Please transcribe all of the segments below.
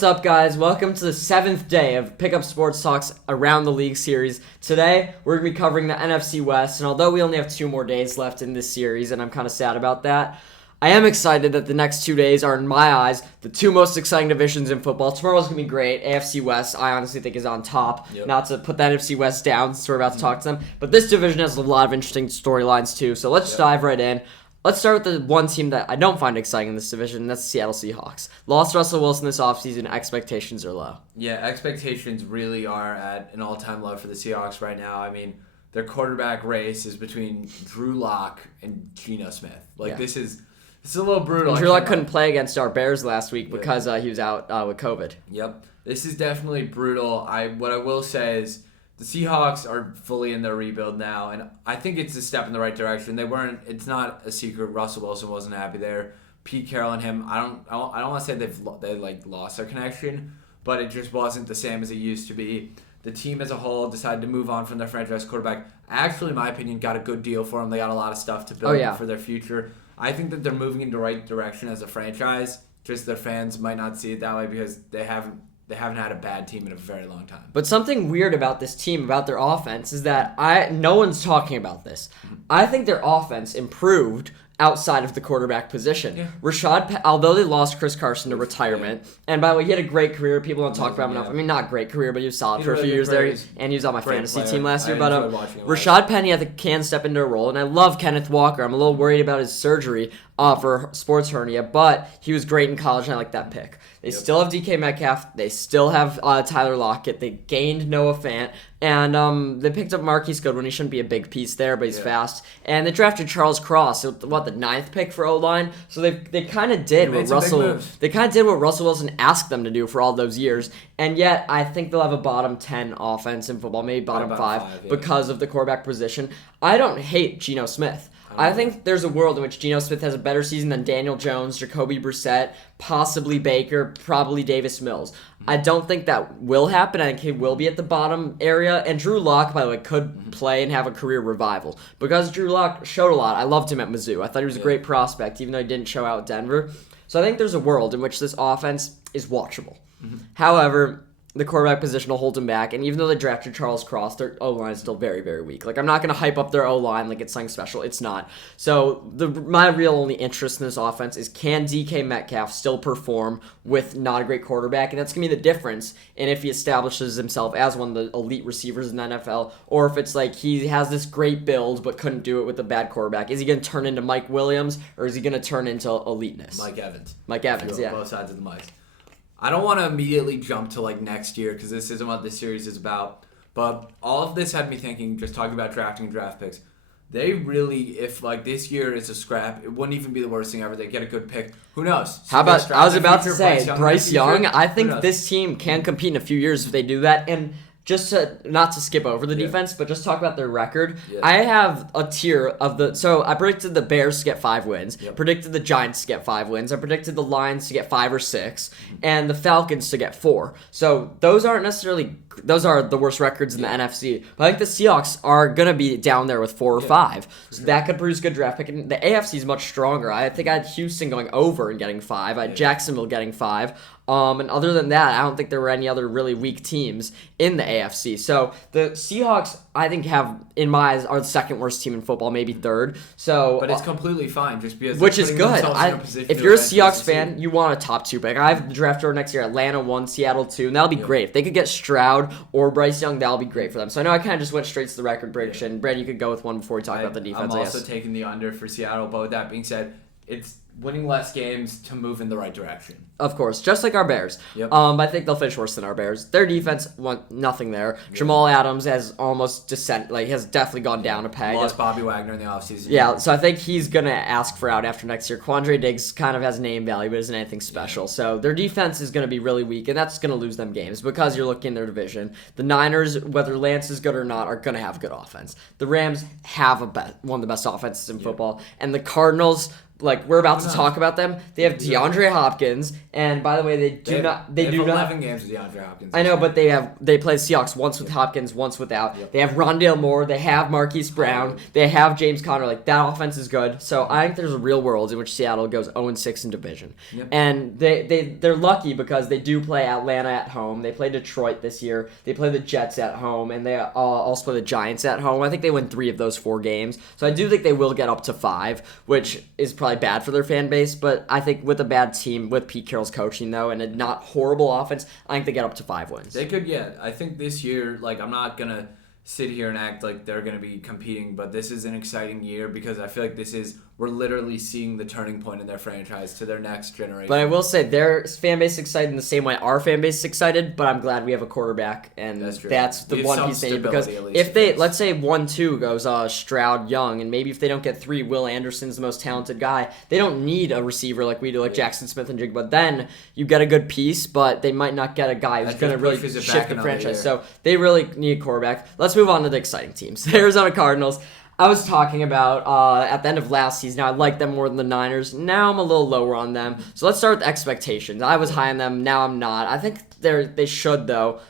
What's up, guys? Welcome to the 7th day of Pickup Sports Talks Around the League series. Today, we're going to be covering the NFC West, and although we only have 2 more days left in this series, and I'm kind of sad about that, I am excited that the next 2 days are, in my eyes, the 2 most exciting divisions in football. Tomorrow's going to be great. AFC West, I honestly think, is on top. Yep. Not to put the NFC West down, since we're about to talk to them, but this division has a lot of interesting storylines, too, so let's dive right in. Let's start with the one team that I don't find exciting in this division, and that's the Seattle Seahawks. Lost Russell Wilson this offseason, expectations are low. Yeah, expectations really are at an all-time low for the Seahawks right now. I mean, their quarterback race is between Drew Lock and Geno Smith. This is a little brutal. Drew Lock couldn't play against our Bears last week because he was out with COVID. Yep. This is definitely brutal. What I will say is the Seahawks are fully in their rebuild now, and I think it's a step in the right direction. It's not a secret. Russell Wilson wasn't happy there. Pete Carroll and him, I don't want to say they lost their connection, but it just wasn't the same as it used to be. The team as a whole decided to move on from their franchise quarterback. Actually, in my opinion, got a good deal for him. They got a lot of stuff to build for their future. I think that they're moving in the right direction as a franchise. Just their fans might not see it that way because they haven't had a bad team in a very long time. But something weird about this team, about their offense, is that no one's talking about this. I think their offense improved outside of the quarterback position. Yeah. Although they lost Chris Carson to retirement, and by the way, he had a great career. People don't talk about him enough. I mean, not great career, but he was solid for a few years there, and he was on my fantasy team last year. But Rashad Penny, I think, can step into a role, and I love Kenneth Walker. I'm a little worried about his surgery for sports hernia, but he was great in college, and I like that pick. They still have DK Metcalf. They still have Tyler Lockett. They gained Noah Fant. And they picked up Marquise Goodwin. He shouldn't be a big piece there, but he's fast. And they drafted Charles Cross, the 9th pick for O-line. So they kind of did what Russell Wilson asked them to do for all those years. And yet, I think they'll have a bottom 10 offense in football, maybe bottom 5 because of the quarterback position. I don't hate Geno Smith. I think there's a world in which Geno Smith has a better season than Daniel Jones, Jacoby Brissett, possibly Baker, probably Davis Mills. I don't think that will happen. I think he will be at the bottom area. And Drew Lock, by the way, could play and have a career revival. Because Drew Lock showed a lot. I loved him at Mizzou. I thought he was a great prospect, even though he didn't show out at Denver. So I think there's a world in which this offense is watchable. However, the quarterback position will hold him back, and even though they drafted Charles Cross, their O-line is still very, very weak. I'm not going to hype up their O-line like it's something special. It's not. So my real only interest in this offense is, can DK Metcalf still perform with not a great quarterback? And that's going to be the difference in if he establishes himself as one of the elite receivers in the NFL, or if it's like he has this great build but couldn't do it with a bad quarterback. Is he going to turn into Mike Williams, or is he going to turn into eliteness? Mike Evans, yeah. Both sides of the mic. I don't want to immediately jump to next year because this isn't what this series is about. But all of this had me thinking, just talking about drafting and draft picks. They really, if this year is a scrap, it wouldn't even be the worst thing ever. They get a good pick. Who knows? How about, I was about to say, Bryce Young. I think this team can compete in a few years if they do that. And just not to skip over the defense, but just talk about their record. Yeah. I have a tier of so I predicted the Bears to get 5 wins, predicted the Giants to get 5 wins, I predicted the Lions to get 5 or 6, and the Falcons to get 4. So those are the worst records in the NFC. But I think the Seahawks are going to be down there with 4 or 5. So that could produce good draft pick. And the AFC is much stronger. I think I had Houston going over and getting 5. I had Jacksonville getting 5. And other than that, I don't think there were any other really weak teams in the AFC. So the Seahawks, I think, in my eyes, are the second worst team in football, maybe third. But it's completely fine, just because which is good. If you're a Seahawks fan, you want a top 2 pick. I have the draft order next year: Atlanta 1, Seattle 2, and that'll be great. If they could get Stroud or Bryce Young, that'll be great for them. So I know I kind of just went straight to the record prediction. Brad, you could go with one before we talk about the defense. I'm also taking the under for Seattle. But with that being said, it's winning less games to move in the right direction. Of course, just like our Bears. I think they'll finish worse than our Bears. Their defense, nothing there. Jamal Adams has almost has definitely gone down a peg. Lost Bobby Wagner in the offseason. Yeah, so I think he's going to ask for out after next year. Quandre Diggs kind of has name value, but isn't anything special. So their defense is going to be really weak, and that's going to lose them games because you're looking in their division. The Niners, whether Lance is good or not, are going to have good offense. The Rams have one of the best offenses in football, and the Cardinals, like we're about to talk about them. They have DeAndre Hopkins, and by the way, they do not. 11 games with DeAndre Hopkins. I know, but they play Seahawks once with Hopkins, once without. Yep. They have Rondale Moore. They have Marquise Brown. They have James Conner. Like that offense is good. So I think there's a real world in which Seattle goes 0-6 in division, and they're lucky because they do play Atlanta at home. They play Detroit this year. They play the Jets at home, and they also play the Giants at home. I think they win 3 of those 4 games. So I do think they will get up to 5, which is probably bad for their fan base, but I think with a bad team, with Pete Carroll's coaching, though, and a not horrible offense, I think they get up to 5 wins. They could, yeah. I think this year, like, I'm not going to sit here and act like they're going to be competing, but this is an exciting year because I feel like we're literally seeing the turning point in their franchise to their next generation. But I will say their fan base is excited in the same way our fan base is excited, but I'm glad we have a quarterback, and that's the one piece they need, because if they, let's say 1-2 goes Stroud, Young, and maybe if they don't get 3, Will Anderson's the most talented guy, they don't need a receiver like we do, like Jackson Smith and Jig, but then you get a good piece, but they might not get a guy who's going to really shift the franchise. So they really need a quarterback. Let's move on to the exciting teams. The Arizona Cardinals. I was talking about at the end of last season, I liked them more than the Niners. Now I'm a little lower on them. So let's start with expectations. I was high on them. Now I'm not. I think they should, though.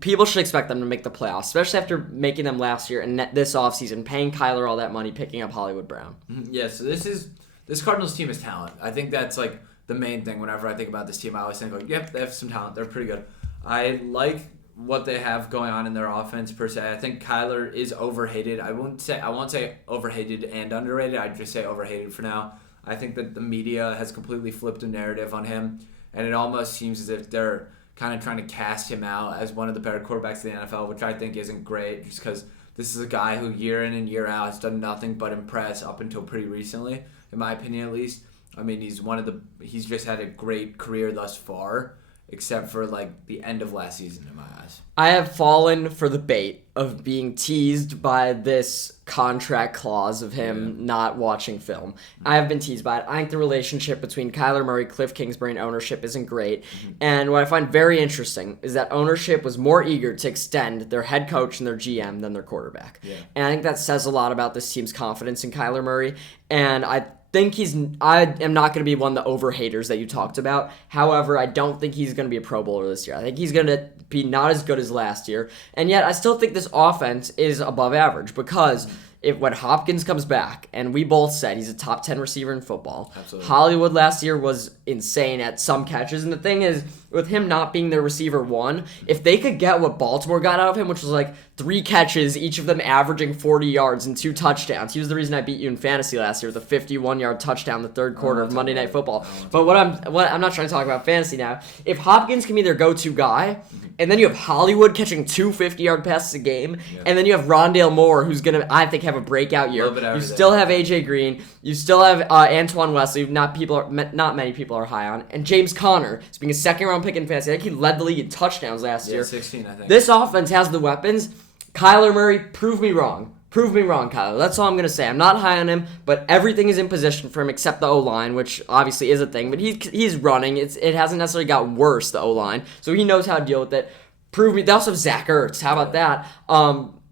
People should expect them to make the playoffs, especially after making them last year and this offseason, paying Kyler all that money, picking up Hollywood Brown. Yeah, so this Cardinals team is talent. I think that's like the main thing whenever I think about this team. I always think, like, yep, they have some talent. They're pretty good. I like what they have going on in their offense per se. I think Kyler is overhated. I won't say overhated and underrated. I'd just say overhated for now. I think that the media has completely flipped a narrative on him, and it almost seems as if they're kind of trying to cast him out as one of the better quarterbacks in the NFL, which I think isn't great, just because this is a guy who year in and year out has done nothing but impress up until pretty recently, in my opinion at least. I mean, he's just had a great career thus far, except for like the end of last season in my eyes. I have fallen for the bait of being teased by this contract clause of him not watching film. I have been teased by it. I think the relationship between Kyler Murray, Cliff Kingsbury, and ownership isn't great. And what I find very interesting is that ownership was more eager to extend their head coach and their GM than their quarterback. Yeah. And I think that says a lot about this team's confidence in Kyler Murray. And I am not going to be one of the over-haters that you talked about. However, I don't think he's going to be a Pro Bowler this year. I think he's going to be not as good as last year. And yet, I still think this offense is above average because when Hopkins comes back, and we both said he's a top 10 receiver in football. Absolutely. Hollywood last year was insane at some catches. And the thing is, with him not being their receiver 1, if they could get what Baltimore got out of him, which was like 3 catches, each of them averaging 40 yards and 2 touchdowns. He was the reason I beat you in fantasy last year with a 51-yard touchdown in the third quarter of Monday Night Football. But I'm not trying to talk about fantasy now. If Hopkins can be their go-to guy, and then you have Hollywood catching 2 50-yard passes a game, and then you have Rondale Moore, who's going to, I think, have a breakout year. You still have A.J. Green. You still have Antoine Wesley, not many people are high on, and James Conner, who's being a second-round pick in fantasy. I think he led the league in touchdowns last year. 16, I think. This offense has the weapons. Kyler Murray, prove me wrong. Prove me wrong, Kyler. That's all I'm going to say. I'm not high on him, but everything is in position for him except the O-line, which obviously is a thing. But he's running. It hasn't necessarily got worse, the O-line, so he knows how to deal with it. Prove me. They also have Zach Ertz. How about that?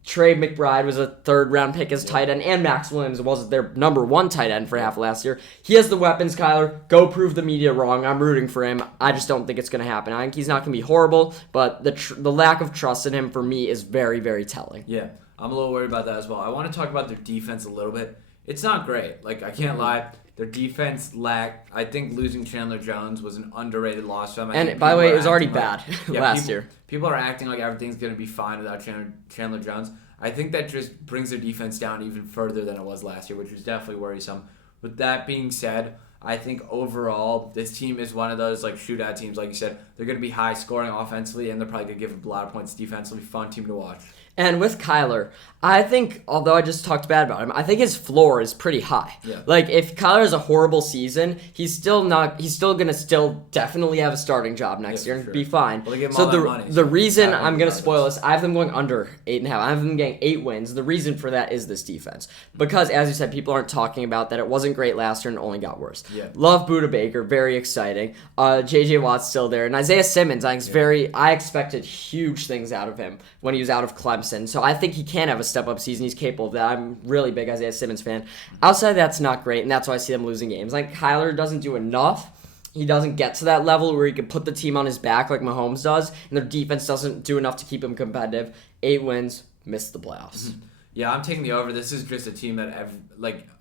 Trey McBride was a third-round pick as tight end, and Max Williams was their number 1 tight end for half of last year. He has the weapons, Kyler. Go prove the media wrong. I'm rooting for him. I just don't think it's going to happen. I think he's not going to be horrible, but the lack of trust in him for me is very, very telling. Yeah, I'm a little worried about that as well. I want to talk about their defense a little bit. It's not great. Like, I can't lie. Their defense lacked. I think losing Chandler Jones was an underrated loss for them. And by the way, it was already bad last year. People are acting like everything's going to be fine without Chandler Jones. I think that just brings their defense down even further than it was last year, which was definitely worrisome. With that being said, I think overall this team is one of those like shootout teams, like you said. They're going to be high scoring offensively, and they're probably going to give a lot of points defensively. Fun team to watch. And with Kyler, I think, although I just talked bad about him, I think his floor is pretty high. Yeah. Like, if Kyler has a horrible season, he's still going to definitely have a starting job next year and be fine. Well, so the reason I'm going to spoil this, I have them going under 8.5. I have them getting 8 wins. The reason for that is this defense. Because, as you said, people aren't talking about that it wasn't great last year and it only got worse. Yeah. Love Budda Baker, very exciting. J.J. Watt's still there. And Isaiah Simmons, I expected huge things out of him when he was out of Clemson. So I think he can have a step-up season. He's capable of that. I'm really big Isaiah Simmons fan. Outside of that's not great, and that's why I see them losing games. Like, Kyler doesn't do enough. He doesn't get to that level where he can put the team on his back like Mahomes does, and their defense doesn't do enough to keep him competitive. 8 wins, missed the playoffs. Yeah, I'm taking the over. This is just a team that,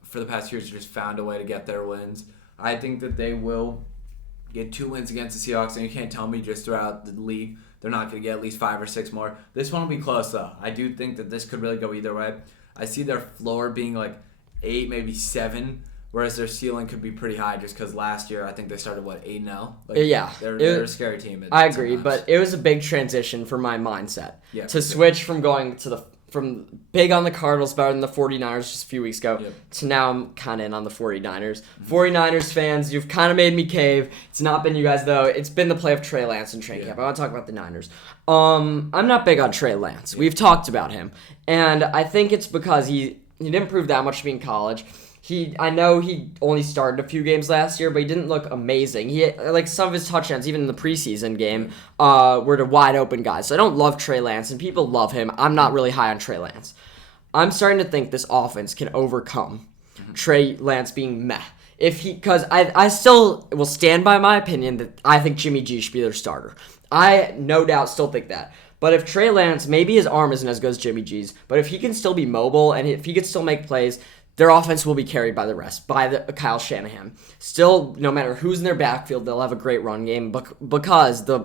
for the past years, just found a way to get their wins. I think that they will get 2 wins against the Seahawks, and you can't tell me just throughout the league they're not going to get at least 5 or 6 more. This one will be close, though. I do think that this could really go either way. I see their floor being like 8, maybe 7, whereas their ceiling could be pretty high just because last year I think they started, 8-0? Yeah. They're a scary team. I agree, but it was a big transition for my mindset. Yeah, to switch from going to from big on the Cardinals, better than the 49ers just a few weeks ago, to now I'm kind of in on the 49ers. 49ers fans, you've kind of made me cave. It's not been you guys, though. It's been the play of Trey Lance and training camp. I want to talk about the Niners. I'm not big on Trey Lance. We've talked about him, and I think it's because he didn't prove that much to be in college. I know he only started a few games last year, but he didn't look amazing. Some of his touchdowns, even in the preseason game, were to wide open guys. So I don't love Trey Lance, and people love him. I'm not really high on Trey Lance. I'm starting to think this offense can overcome Trey Lance being meh. Because I still will stand by my opinion that I think Jimmy G should be their starter. I no doubt still think that. But if Trey Lance, maybe his arm isn't as good as Jimmy G's, but if he can still be mobile and if he can still make plays, their offense will be carried by the rest, by Kyle Shanahan. Still, no matter who's in their backfield, they'll have a great run game because the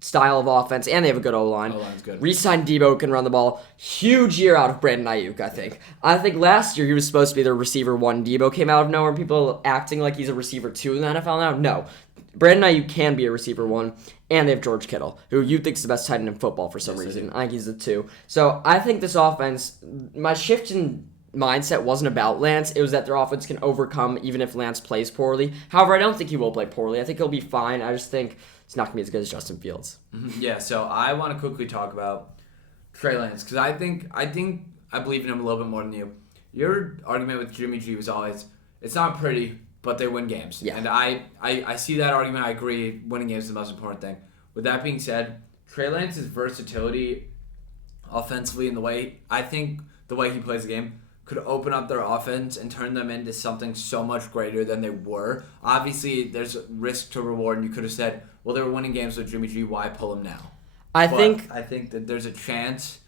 style of offense, and they have a good O-line. O-line's good. Re-signed Debo, can run the ball. Huge year out of Brandon Ayuk, I think. I think last year he was supposed to be their receiver 1. Debo came out of nowhere. People acting like he's a receiver 2 in the NFL now. No. Brandon Ayuk can be a receiver 1, and they have George Kittle, who you think is the best tight end in football for some reason. I think he's the 2. So I think this offense, my shift in mindset wasn't about Lance. It was that their offense can overcome even if Lance plays poorly. However, I don't think he will play poorly. I think he'll be fine. I just think it's not going to be as good as Justin Fields. Yeah, so I want to quickly talk about Trey Lance because I believe in him a little bit more than you. Your argument with Jimmy G was always, it's not pretty, but they win games. Yeah. And I see that argument. I agree. Winning games is the most important thing. With that being said, Trey Lance's versatility offensively and the way he plays the game could open up their offense and turn them into something so much greater than they were. Obviously, there's risk to reward, and you could have said, well, they were winning games with Jimmy G, why pull him now? I think that there's a chance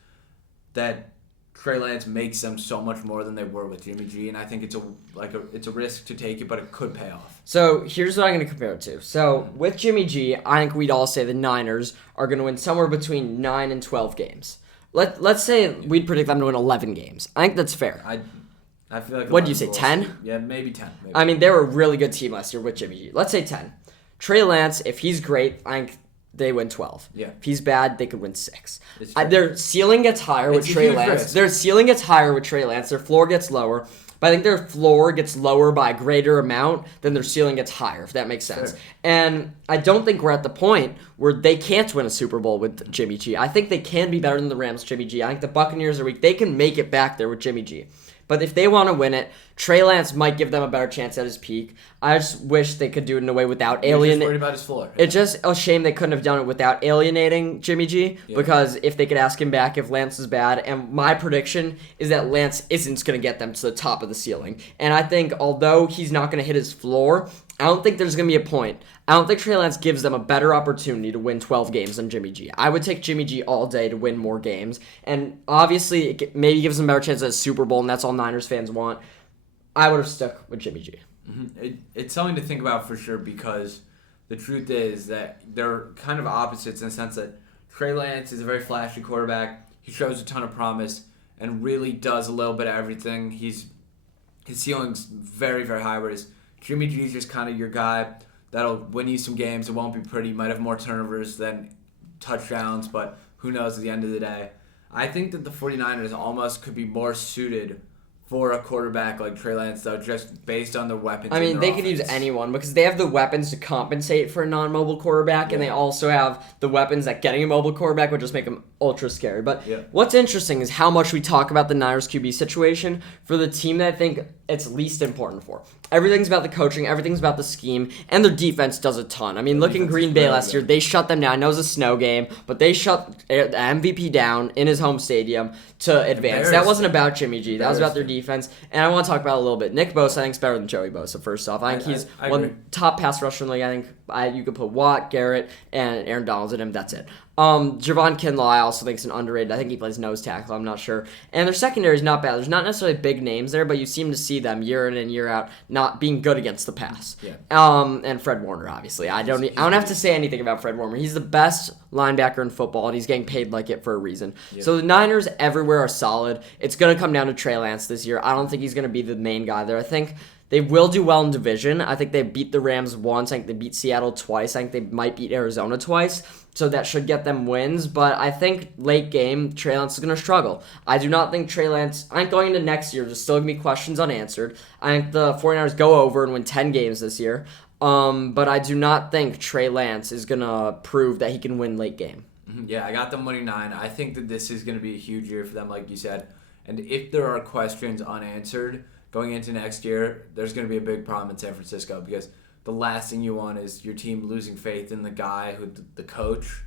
that Trey Lance makes them so much more than they were with Jimmy G, and I think it's a risk to take it, but it could pay off. So here's what I'm going to compare it to. So with Jimmy G, I think we'd all say the Niners are going to win somewhere between 9 and 12 games. Let's say we'd predict them to win 11 games. I think that's fair. I feel like. What did you say, 10? Yeah, maybe 10. Maybe. I mean, they were a really good team last year with Jimmy G. Let's say 10. Trey Lance, if he's great, I think they win 12. Yeah. If he's bad, they could win 6. Their ceiling gets higher with Trey Lance. Risk. Their ceiling gets higher with Trey Lance. Their floor gets lower. But I think their floor gets lower by a greater amount than their ceiling gets higher, if that makes sense. Sure. And I don't think we're at the point where they can't win a Super Bowl with Jimmy G. I think they can be better than the Rams, Jimmy G. I think the Buccaneers are weak. They can make it back there with Jimmy G. But if they want to win it, Trey Lance might give them a better chance at his peak. I just wish they could do it in a way without alienating. Just worried about his floor. It's just a shame they couldn't have done it without alienating Jimmy G. Yeah. Because if they could ask him back if Lance is bad, and my prediction is that Lance isn't going to get them to the top of the ceiling. And I think although he's not going to hit his floor, I don't think there's going to be a point. I don't think Trey Lance gives them a better opportunity to win 12 games than Jimmy G. I would take Jimmy G all day to win more games. And obviously, it maybe gives them a better chance at a Super Bowl, and that's all Niners fans want. I would have stuck with Jimmy G. Mm-hmm. It's something to think about for sure because the truth is that they're kind of opposites in the sense that Trey Lance is a very flashy quarterback. He shows a ton of promise and really does a little bit of everything. His ceiling's very, very high, whereas Jimmy G is just kind of your guy that'll win you some games. It won't be pretty. Might have more turnovers than touchdowns, but who knows at the end of the day. I think that the 49ers almost could be more suited for a quarterback like Trey Lance, though, just based on the weapons. I mean, they could use anyone because they have the weapons to compensate for a non-mobile quarterback, and they also have the weapons that getting a mobile quarterback would just make them ultra scary. But what's interesting is how much we talk about the Niners QB situation for the team that I think it's least important for. Everything's about the coaching, everything's about the scheme, and their defense does a ton. I mean, look in Green Bay last year, they shut them down. I know it was a snow game, but they shut the MVP down in his home stadium to advance. That wasn't about Jimmy G. That was about their defense. And I want to talk about it a little bit. Nick Bosa, I think, is better than Joey Bosa, first off. I think he's one top pass rusher in the league. I think you could put Watt, Garrett, and Aaron Donald in him. That's it. Javon Kinlaw, I also think is an underrated. I think he plays nose tackle. I'm not sure. And their secondary is not bad. There's not necessarily big names there, but you seem to see them year in and year out not being good against the pass. Yeah. And Fred Warner, obviously. I don't have to say anything about Fred Warner. He's the best linebacker in football, and he's getting paid like it for a reason. Yeah. So the Niners everywhere are solid. It's going to come down to Trey Lance this year. I don't think he's going to be the main guy there. I think they will do well in division. I think they beat the Rams once. I think they beat Seattle twice. I think they might beat Arizona twice. So that should get them wins. But I think late game, Trey Lance is going to struggle. I do not think Trey Lance, I think going into next year, there's still going to be questions unanswered. I think the 49ers go over and win 10 games this year. But I do not think Trey Lance is going to prove that he can win late game. Yeah, I got them winning 9. I think that this is going to be a huge year for them, like you said. And if there are questions unanswered going into next year, there's going to be a big problem in San Francisco because the last thing you want is your team losing faith in the guy who the coach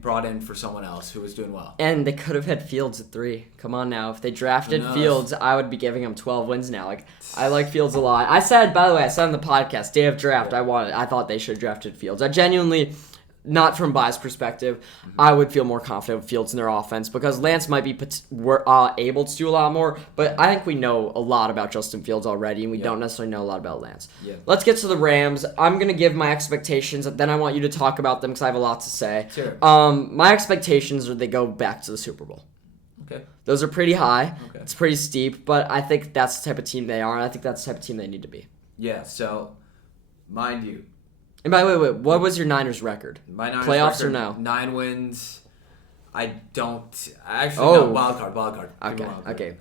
brought in for someone else who was doing well. And they could have had Fields at 3. Come on now. If they drafted Fields, I would be giving him 12 wins now. Like, I like Fields a lot. I said on the podcast, day of draft, I thought they should have drafted Fields. I genuinely, not from Bai's perspective, I would feel more confident with Fields in their offense because Lance might be able to do a lot more, but I think we know a lot about Justin Fields already, and we don't necessarily know a lot about Lance. Yeah. Let's get to the Rams. I'm going to give my expectations, and then I want you to talk about them because I have a lot to say. Sure. My expectations are they go back to the Super Bowl. Okay. Those are pretty high. Okay. It's pretty steep, but I think that's the type of team they are, and I think that's the type of team they need to be. Yeah, so, mind you, and by the way, what was your Niners record? My Niners playoffs record, or no? 9 wins. No, wild card. Okay.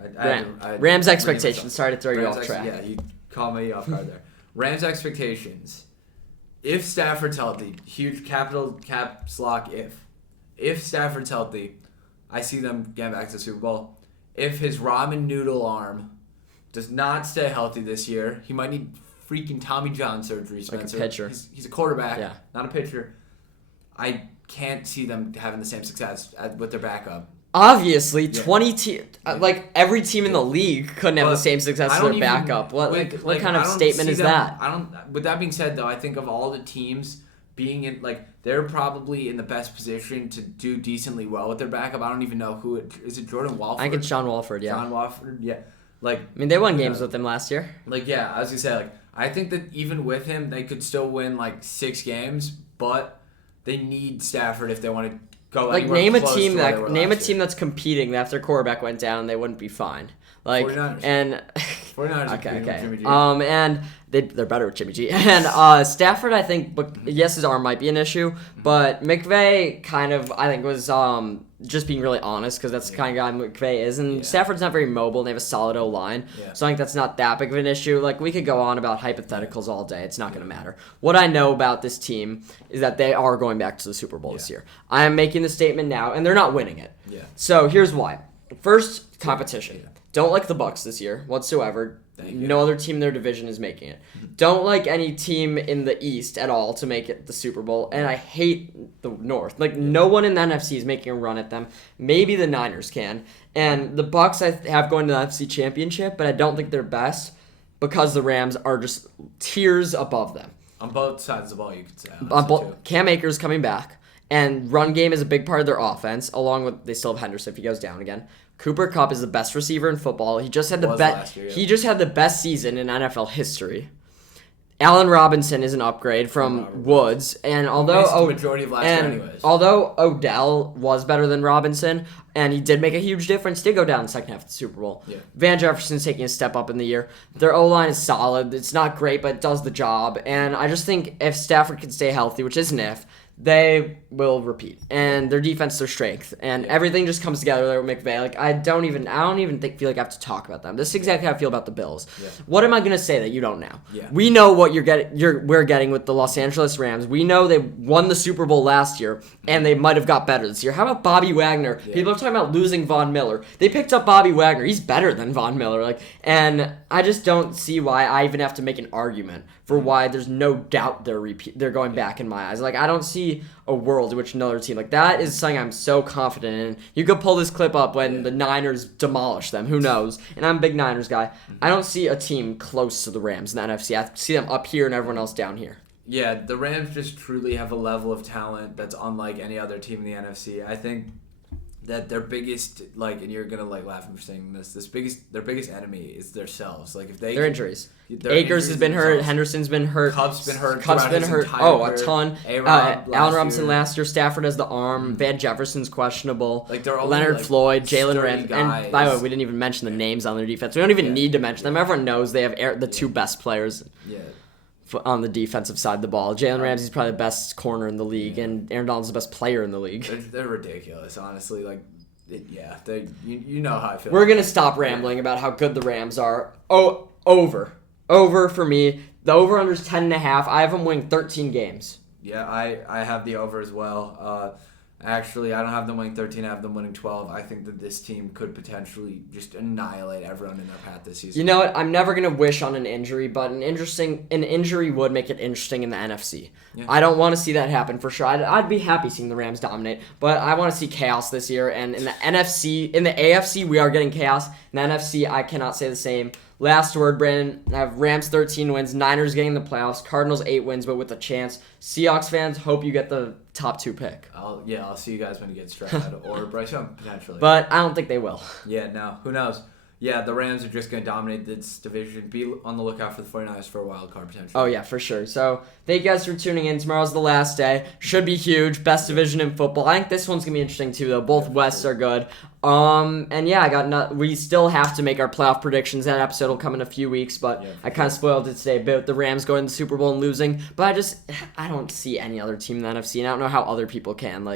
Rams expectations. Sorry to throw you off track. Yeah, you caught me off guard there. Rams expectations. If Stafford's healthy, huge caps lock if. If Stafford's healthy, I see them getting back to the Super Bowl. If his ramen noodle arm does not stay healthy this year, he might need freaking Tommy John surgery, Spencer. Like a pitcher. He's a quarterback, not a pitcher. I can't see them having the same success with their backup. Obviously, 20 like every team in the league couldn't have the same success with their backup. What kind of statement is that? With that being said, though, I think of all the teams being in, they're probably in the best position to do decently well with their backup. I don't even know who it is. It Jordan Walford? I think it's John Walford. Yeah. John Walford. Yeah. They won games with him last year. I was gonna say, I think that even with him, they could still win 6 games, but they need Stafford if they want to go name a team that's competing that if their quarterback went down, they wouldn't be fine. 49ers. And 49ers. Okay. Jimmy G. And they're better with Jimmy G. And Stafford, I think, yes, his arm might be an issue, but McVay kind of, I think, was just being really honest because that's the kind of guy McVay is. And Stafford's not very mobile, and they have a solid O-line. Yeah. So I think that's not that big of an issue. We could go on about hypotheticals all day. It's not going to matter. What I know about this team is that they are going back to the Super Bowl this year. I am making the statement now, and they're not winning it. Yeah. So here's why. First, competition. Yeah. Don't like the Bucs this year whatsoever. No other team in their division is making it. Don't like any team in the East at all to make it the Super Bowl. And I hate the North. No one in the NFC is making a run at them. Maybe the Niners can. And the Bucs I have going to the NFC Championship, but I don't think they're best because the Rams are just tiers above them. On both sides of the ball, you could say. Cam Akers coming back. And run game is a big part of their offense, along with they still have Henderson if he goes down again. Cooper Kupp is the best receiver in football. He just had the best season in NFL history. Allen Robinson is an upgrade from Woods, and although majority of last year anyways. Although Odell was better than Robinson, and he did make a huge difference, did go down in the second half of the Super Bowl. Yeah. Van Jefferson's taking a step up in the year. Their O-line is solid. It's not great, but it does the job. And I just think if Stafford can stay healthy, which isn't if, they will repeat, and their defense, their strength, and everything just comes together there with McVay. Like I don't even feel like I have to talk about them. This is exactly how I feel about the Bills. Yeah. What am I gonna say that you don't know? Yeah. We know what we're getting with the Los Angeles Rams. We know they won the Super Bowl last year, and they might have got better this year. How about Bobby Wagner? Yeah. People are talking about losing Von Miller. They picked up Bobby Wagner. He's better than Von Miller. And I just don't see why I even have to make an argument for why there's no doubt they're going back in my eyes. I don't see a world in which another team that is something I'm so confident in. You could pull this clip up when the Niners demolish them. Who knows? And I'm a big Niners guy. I don't see a team close to the Rams in the NFC. I see them up here and everyone else down here. Yeah, the Rams just truly have a level of talent that's unlike any other team in the NFC. I think that their biggest, and you're gonna laugh at me for saying this, their biggest enemy is themselves. If their injuries. Akers has been hurt. Henderson's been hurt. Cup's been hurt. A ton. Allen Robinson last year. Stafford has the arm. Van Jefferson's questionable. Leonard Floyd, Jalen Ramsey. And by the way, we didn't even mention the names on their defense. We don't even need to mention them. Everyone knows they have the two best players. Yeah. On the defensive side of the ball. Jalen Ramsey's probably the best corner in the league, and Aaron Donald's the best player in the league. They're ridiculous, honestly. You know how I feel. We're going to stop rambling about how good the Rams are. Oh, over. Over for me. The over-under is 10.5. I have them winning 13 games. Yeah, I have the over as well. Actually, I don't have them winning 13. I have them winning 12. I think that this team could potentially just annihilate everyone in their path this season. You know what? I'm never going to wish on an injury, but an injury would make it interesting in the NFC. Yeah. I don't want to see that happen for sure. I'd be happy seeing the Rams dominate, but I want to see chaos this year. And in the AFC, we are getting chaos. In the NFC, I cannot say the same. Last word, Brandon. I have Rams 13 wins, Niners getting the playoffs, Cardinals 8 wins, but with a chance. Seahawks fans, hope you get the top 2 pick. I'll see you guys when you get Stroud or Bryce Young, potentially. But I don't think they will. Yeah, no. Who knows? Yeah, the Rams are just going to dominate this division. Be on the lookout for the 49ers for a wild card potential. Oh, yeah, for sure. So, thank you guys for tuning in. Tomorrow's the last day. Should be huge. Best division in football. I think this one's going to be interesting, too, though. Both Wests are good. And yeah, we still have to make our playoff predictions. That episode will come in a few weeks, but I kind of spoiled it today about the Rams going to the Super Bowl and losing. But I don't see any other team in the NFC, and I don't know how other people can,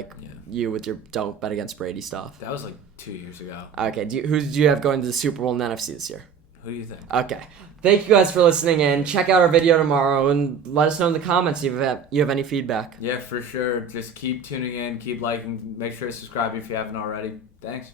you with your don't bet against Brady stuff. That was 2 years ago. Okay, who do you have going to the Super Bowl in the NFC this year? Who do you think? Okay. Thank you guys for listening in. Check out our video tomorrow and let us know in the comments if you have any feedback. Yeah, for sure. Just keep tuning in, keep liking, make sure to subscribe if you haven't already. Thanks.